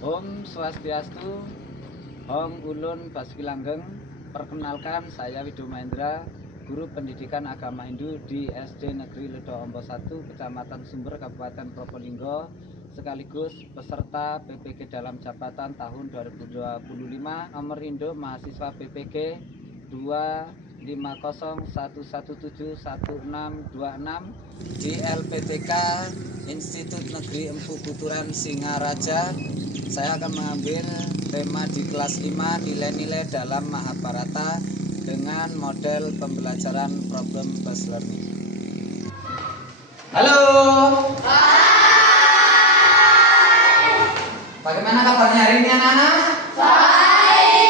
Om Swastiastu, Hong Ulun Basuki Langgeng. Perkenalkan, saya Widu Mahendra, Guru Pendidikan Agama Hindu di SD Negeri Ledo Ombo 1, Kecamatan Sumber, Kabupaten Probolinggo, sekaligus peserta PPG dalam jabatan tahun 2025, nomor induk mahasiswa PPG 25011716626 di LPTK Institut Negeri Empu Buturan Singaraja. Saya akan mengambil tema di kelas 5, nilai-nilai dalam Mahabharata dengan model pembelajaran problem based learning. Halo. Hai. Bagaimana kabarnya hari ini anak-anak? Baik.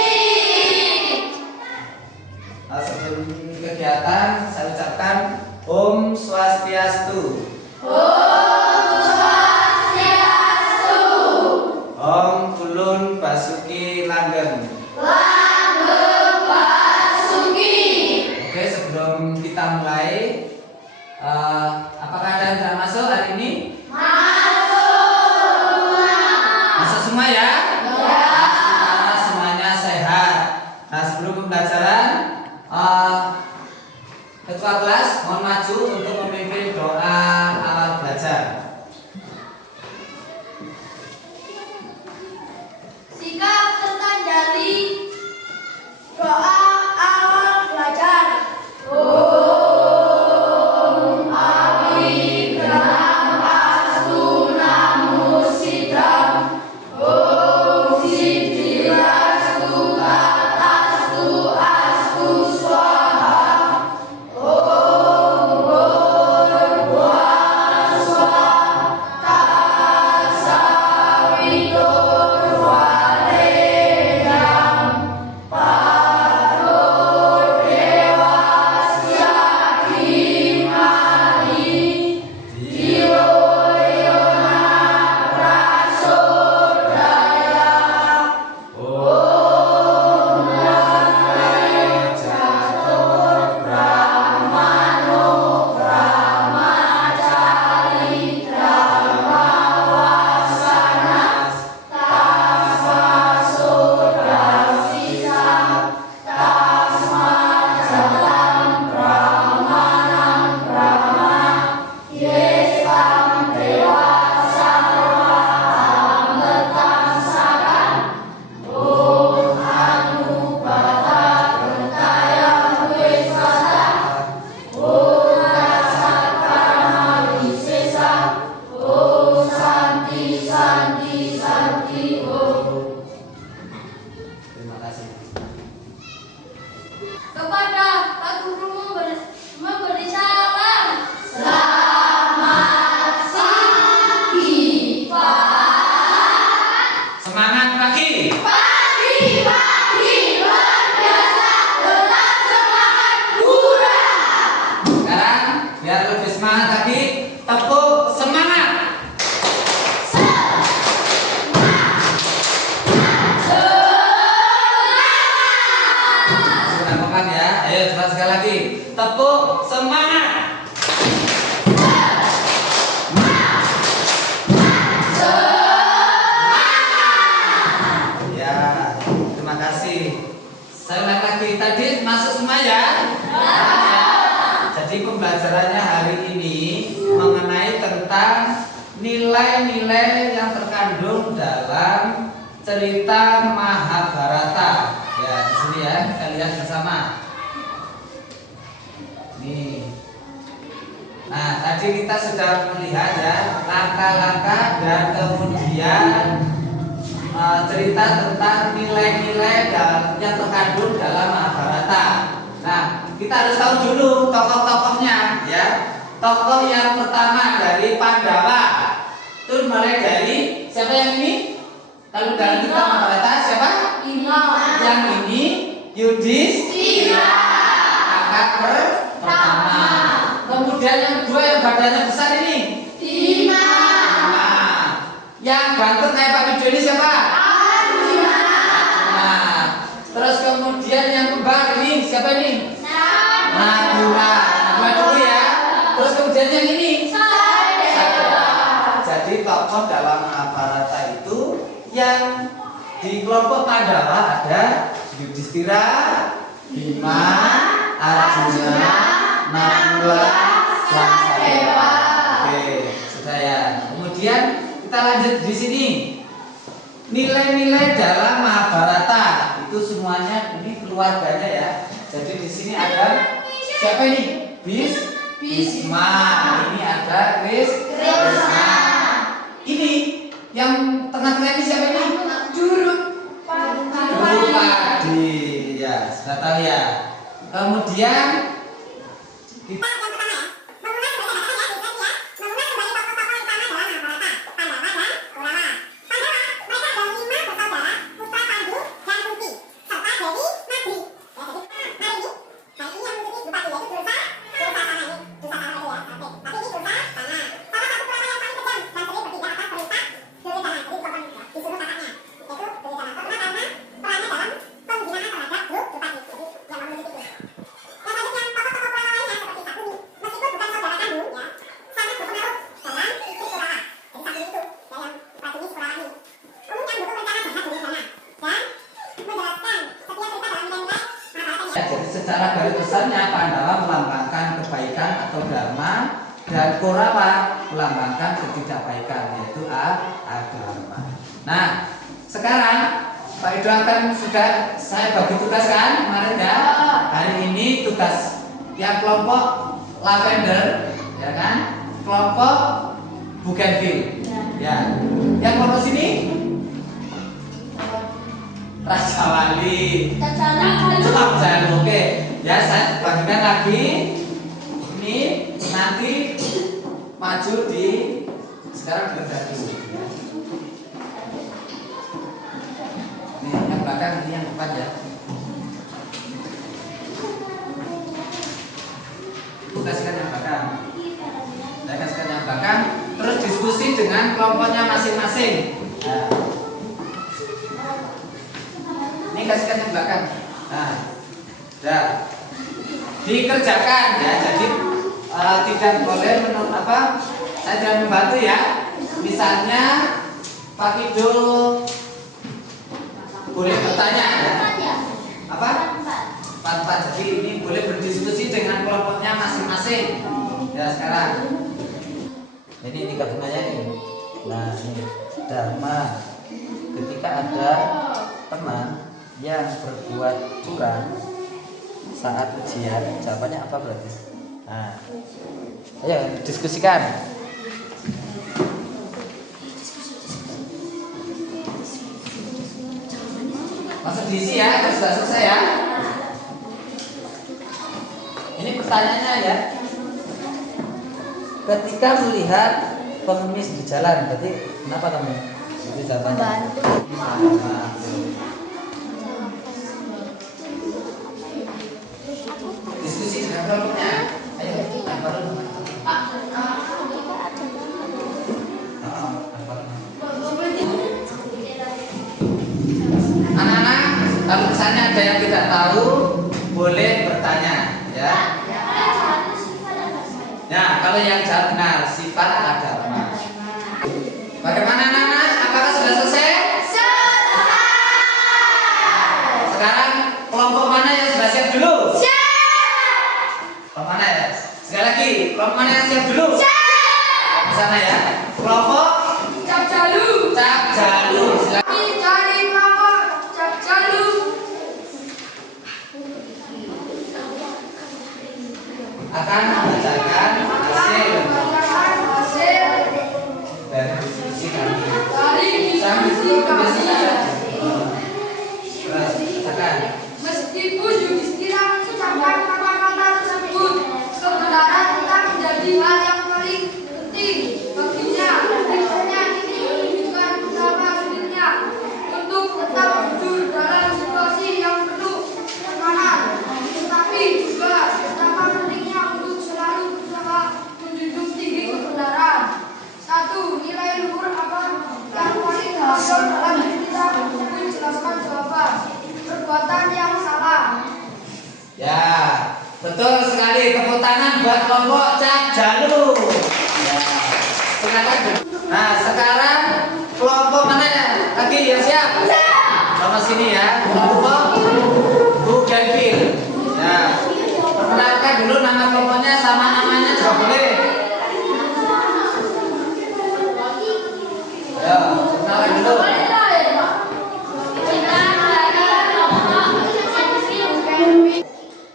Sebelum kegiatan saya ucapkan Om Swastiastu. Om Ulun Basuki Langgeng. Oke, sebelum kita mulai, apakah ada yang tidak masuk hari ini? Masuk semua ya? Karena semuanya sehat. Nah, sebelum pembelajaran, ketua kelas mohon maju untuk memimpin doa awal belajar. Sikap serta jari doa awal belajar. Om Abigram Astu Namusidam. Om Siddhirastu Tatastu Astu Swaha. Om Bhurvaswa Tasaviturvarenyam Bhargo Devasya Dhimali Dhiyo Yona Prasodaya. Om Namo Catur Brahmano Brahmacari Dhammawasanas Tasmasodasisa Tasmajatam Brahmanam Brahma Yesam Dewa Sarva Amletam Sakan. Om Anubhata Gentaya Wiswasa. Om Tasatkarma Wisesa. Om Santi Santi Santi Om. Terima kasih. Kepada Pak Guru memberi salam. Selamat pagi, Pak. Semangat pagi. Pagi luar biasa, tetap semangat Buddha. Sekarang biar lebih semangat lagi, tepuk semangat. Sudah makan ya? Ayo coba sekali lagi. Tepuk semangat. Ya, terima kasih. Saya ulang lagi, tadi masuk semua ya? Ya. Jadi pembelajarannya hari ini mengenai tentang nilai-nilai yang terkandung dalam cerita Mahabharata. Ya, di sini ya, kita lihat bersama. Nih. Nah, tadi kita sudah melihat ya langkah-langkah dan kemudian cerita tentang nilai-nilai yang terkandung dalam Mahabharata. Nah, kita harus tahu dulu tokoh-tokohnya ya. Tokoh yang pertama dari Pandawa. Itu mulai dari siapa yang ini? Kalau dalam cerita Mahabharata siapa? Yang ini Yudhishthira, kakak pertama. Kemudian yang kedua yang badannya besar ini Bima. Yang ganteng kayak Pak Widu ini siapa? Arjuna. Nah, terus kemudian yang kembar ini siapa ini? Nagura. Nagura dulu ya. Terus kemudian yang ini? Sadera. Jadi tokoh dalam Mahabharata itu yang di kelompok Pandawa ada Yudhistira, Bima, Arjuna, Nakula, Sangsadewa. Oke, sudah ya. Kemudian kita lanjut di sini. Nilai-nilai dalam Mahabharata itu semuanya ini keluarganya ya. Jadi di sini ada siapa ini? Bhisma. Ini ada Krishna. Ini yang tengah-tengah ini siapa ini? Drupadi. Ya, sudah tahu ya. Kemudian kita jadi secara garis besarnya Pandawa melambangkan kebaikan atau dharma dan Korawa melambangkan ketidakbaikan yaitu adharma. Nah, sekarang Pak Edo akan sudah saya bagi tugas kan kemarin ya. Hari ini tugas yang kelompok lavender ya kan, kelompok bougainville ya. Yang kelompok sini Raja Wali. Oke, ya saya bagikan lagi. Ini nanti maju di sekarang berbagi. Ya. Ini yang belakang, ini yang depan ya. Itu kasihkan yang belakang. Saya kasihkan yang belakang. Terus diskusi dengan kelompoknya masing-masing. Nah. Ini kasihkan yang belakang. Nah, ya dikerjakan ya. Jadi tidak boleh menurut apa? Saya tidak membantu ya. Misalnya Pak Kidul boleh bertanya ya. Apa? Empat. Jadi ini boleh berdiskusi dengan kelompoknya masing-masing. Ya sekarang. Ini kandungannya nih. Nah ini dharma. Ketika ada teman yang berbuat curang saat ujian, jawabannya apa berarti? Nah, ayo diskusikan. Masuk diisi ya, sudah selesai ya. Ini pertanyaannya ya. Ketika melihat pengemis di jalan, berarti kenapa kamu? Itu jawabannya. Diskusi dengan kelompoknya. Ayo, anak-anak, kalau misalnya ada yang tidak tahu, boleh bertanya, ya. Nah, kalau yang jawab benar, sifat adharma. Bagaimana anak-anak? Apakah sudah selesai? Sekarang kelompok mana yang sudah siap dulu? Kelompok mana ya? Sekali lagi, kelompok mana yang siap dulu? Ke sana ya. Kelompok Cap Jalu. Silakan. Dari kelompok Cap Jalu. Akan membacakan hasil dari diskusi kami. Terus katakan. Meskipun Yudhistira mengucapkan kata-kata tersebut, kebenaran tetap menjadi hal yang paling penting baginya. Berikutnya ini menunjukkan betapa sulitnya untuk tetap jujur dalam situasi yang penuh tekanan, tetapi juga betapa pentingnya untuk selalu berusaha menjunjung tinggi kebenaran. 1. Nilai luhur apa yang paling menonjol dalam diri kita untuk menjelaskan jawaban perbuatan yang salah. Ya, betul sekali. Tepuk tangan buat kelompok Cap Jalu. Ya, silakan. Nah, sekarang kelompok mana ya? Lagi sama sini ya. Kelompok Bougainville. Ya. Perkenalkan dulu nama kelompoknya sama namanya juga boleh. Ya, perkenalkan dulu.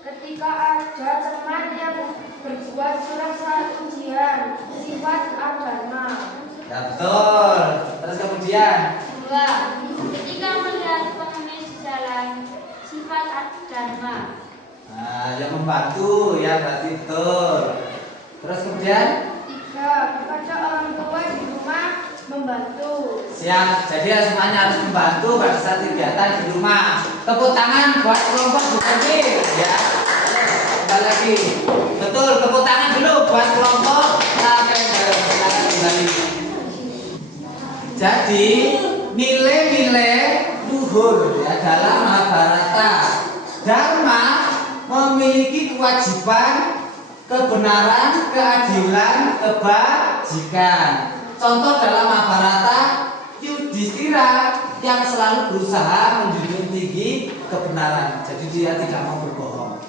Ketika ada teman yang berbuat curang saat ujian, sifat adharma. Ya betul. Terus kemudian 2. Ketika melihat pengemis di jalan, sifat dharma. nah, yang membantu ya berarti betul. Terus kemudian 3. Kepada orang tua di rumah membantu. siap. Jadi ya, semuanya harus membantu pada saat kegiatan di rumah. Tepuk tangan buat kelompok Bougainville ya. Kembali lagi. Betul, tepuk tangan dulu buat kelompok Lavender. Silakan kembali. Jadi nilai-nilai luhur ya dalam Mahabharata. Dharma memiliki kewajiban, kebenaran, keadilan, kebajikan. Contoh dalam Mahabharata, Yudhistira yang selalu berusaha menjunjung tinggi kebenaran. Jadi dia tidak mau berbohong.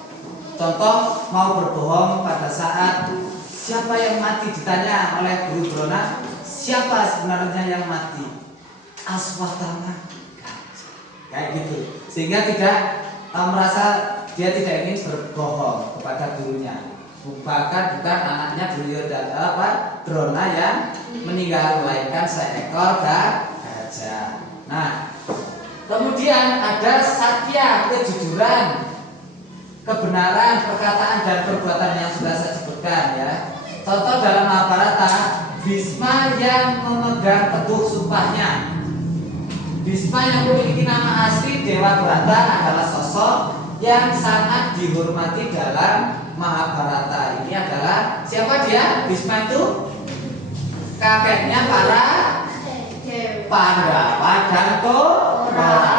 Contoh mau berbohong pada saat siapa yang mati ditanya oleh Guru Drona, siapa sebenarnya yang mati? Aswatthama. Kayak gitu. Sehingga tidak merasa dia tidak ingin berbohong kepada gurunya. Bahkan bukan anaknya Duryodhana Drona yang meninggal, melainkan seekor gajah. Nah, kemudian ada satya, kejujuran, kebenaran, perkataan dan perbuatan yang sudah saya sebutkan ya. Contoh dalam Mahabharata, Bhisma yang memegang teguh sumpahnya. Bhisma yang memiliki nama asli Dewa Brata adalah sosok yang sangat dihormati dalam Mahabharata. Ini adalah siapa dia? Bhisma itu kakeknya para Pandhawa dan Kaurawa.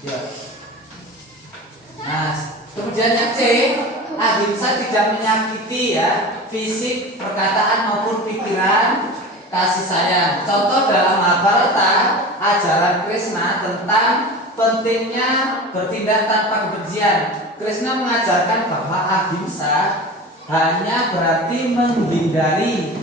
Ya. Nah, kemudian yang C, ahimsa tidak menyakiti ya fisik, perkataan maupun pikiran, kasih sayang. Contoh dalam Mahabharata, ajaran Krishna tentang pentingnya bertindak tanpa kebencian. Krishna mengajarkan bahwa ahimsa hanya berarti menghindari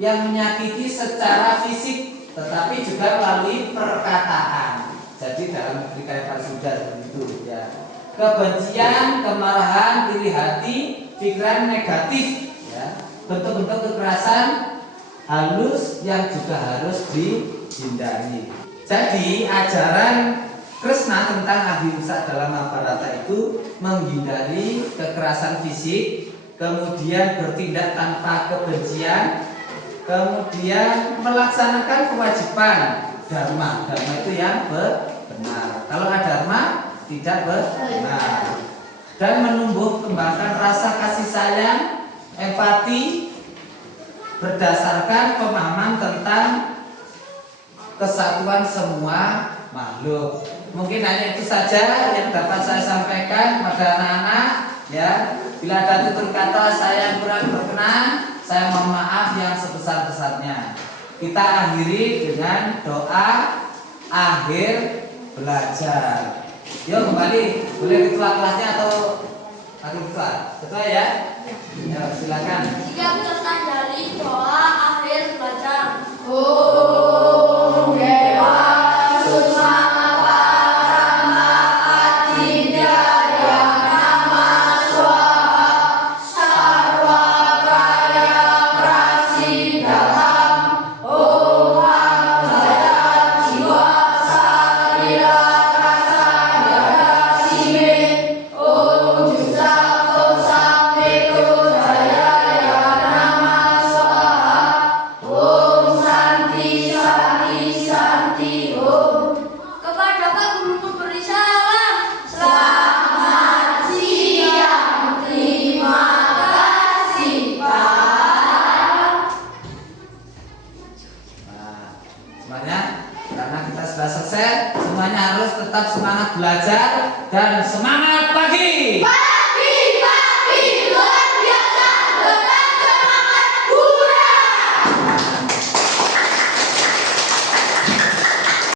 yang menyakiti secara fisik, tetapi juga melalui perkataan. Jadi dalam Trikaya Parisuddha begitu ya. Kebencian, kemarahan, iri hati, pikiran negatif ya. Bentuk-bentuk kekerasan halus yang juga harus dihindari. Jadi ajaran Krishna tentang ahimsa dalam Mahabharata itu menghindari kekerasan fisik, kemudian bertindak tanpa kebencian, kemudian melaksanakan kewajiban dharma. Dharma itu yang benar. Kalau adharma tidak benar. Dan menumbuh kembangkan rasa kasih sayang, empati berdasarkan pemahaman tentang kesatuan semua makhluk. Mungkin hanya itu saja yang dapat saya sampaikan kepada anak-anak ya. Bila ada tutur kata saya yang kurang berkenan, saya mohon maaf yang sebesar-besarnya. Kita akhiri dengan doa akhir belajar. Yuk kembali, boleh ketua kelasnya atau wakil ketua? Ketua ya? Ya silakan. Jika peserta dari doa akhir belajar. Om Dewa Sukma Parama Adidaya Nama Swaha Sarwa Karya Prasidaham Om Hamdaya Jiwa Sarila Rasa Dada Sime Om Jusa Kosa Meko Jaya Ya Nama Swaha Om Santi Santi Santi Om. Kepada Pak Guru memberi salam. Selamat siang, terima kasih Pak. Nah, semuanya karena kita sudah selesai, semuanya harus tetap semangat belajar dan semangat pagi.